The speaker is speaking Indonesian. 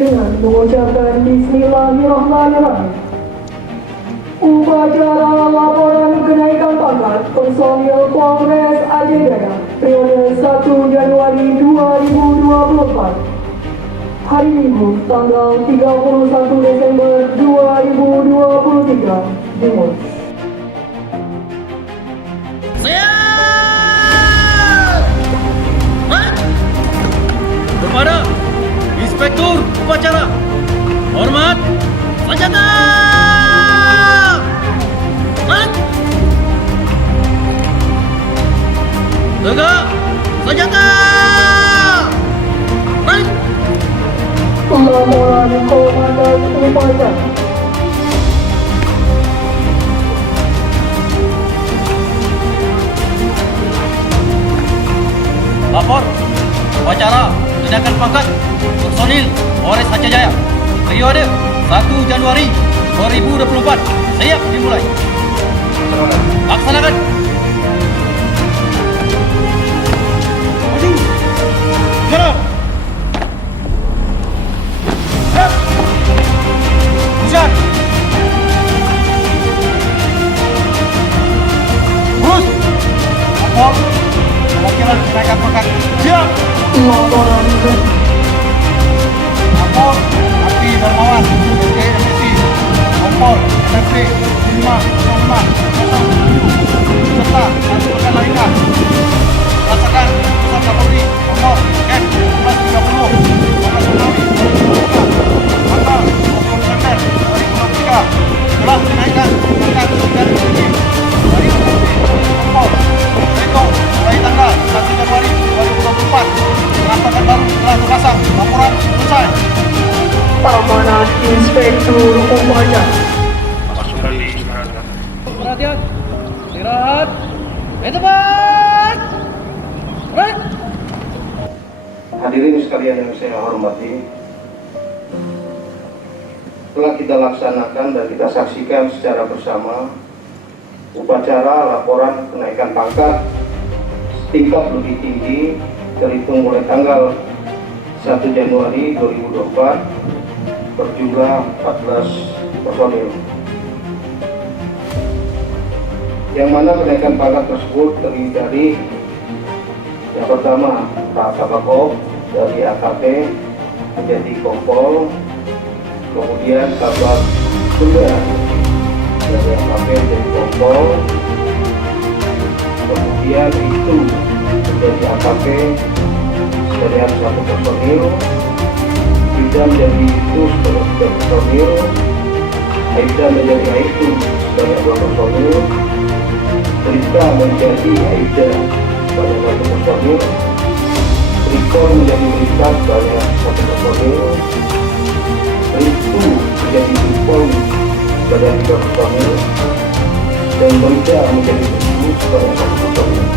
dengan mengucapkan Bismillahirrahmanirrahim. Upacara laporan kenaikan pangkat personil Polres Aceh Jaya periode 1 Januari 2024. Hari Minggu tanggal 31 Desember 2023 dimulai. Siap! Kepada Inspektur Upacara, hormat, senjata! Tegak, senjata! Laporan Komandan Upacara. Lapor, upacara kenaikan pangkat personil Polres Aceh Jaya periode 1 Januari 2024 siap dimulai. Laksanakan. Maju. Gerak. Pusat. Terus. Lapor. Perwakilan kenaikan pangkat siap. Laporan Lapor Api Darmawan DMSI Kompol NFP 50507 serta satu rekan lainnya rasakan pusat Kapolri nomor N 1130 tanggal 20 Desember 2023 telah menaikkan pangkat dari tinggi dari Kompol Reko mulai tanggal 1 Januari 2024. Pengangkatan baru telah terpasang. Laporan selesai. Amanat Inspektur Upacara. Perhatian, istirahat, tempat. Right. Hadirin sekalian yang saya hormati, telah kita laksanakan dan kita saksikan secara bersama upacara laporan kenaikan pangkat tingkat lebih tinggi terhitung mulai tanggal 1 Januari 2024 berjumlah 14 personil. Yang mana kenaikan pangkat tersebut terdiri dari yang pertama Pak Kabako dari AKP menjadi Kompol, kemudian Kabak Sunda dari AKP menjadi Kompol, kemudian itu menjadi AKP sebanyak 1 personil, Bidam menjadi itu sebanyak 3 personil, Aibda menjadi Aibtu sebanyak 2 personil, Berita menjadi Aibda sebanyak 1 personil, Rikor menjadi Berita sebanyak 1 personil, Ritu menjadi Rikor sebanyak 3 personil, dan Berita menjadi Ritu sebanyak 1 personil.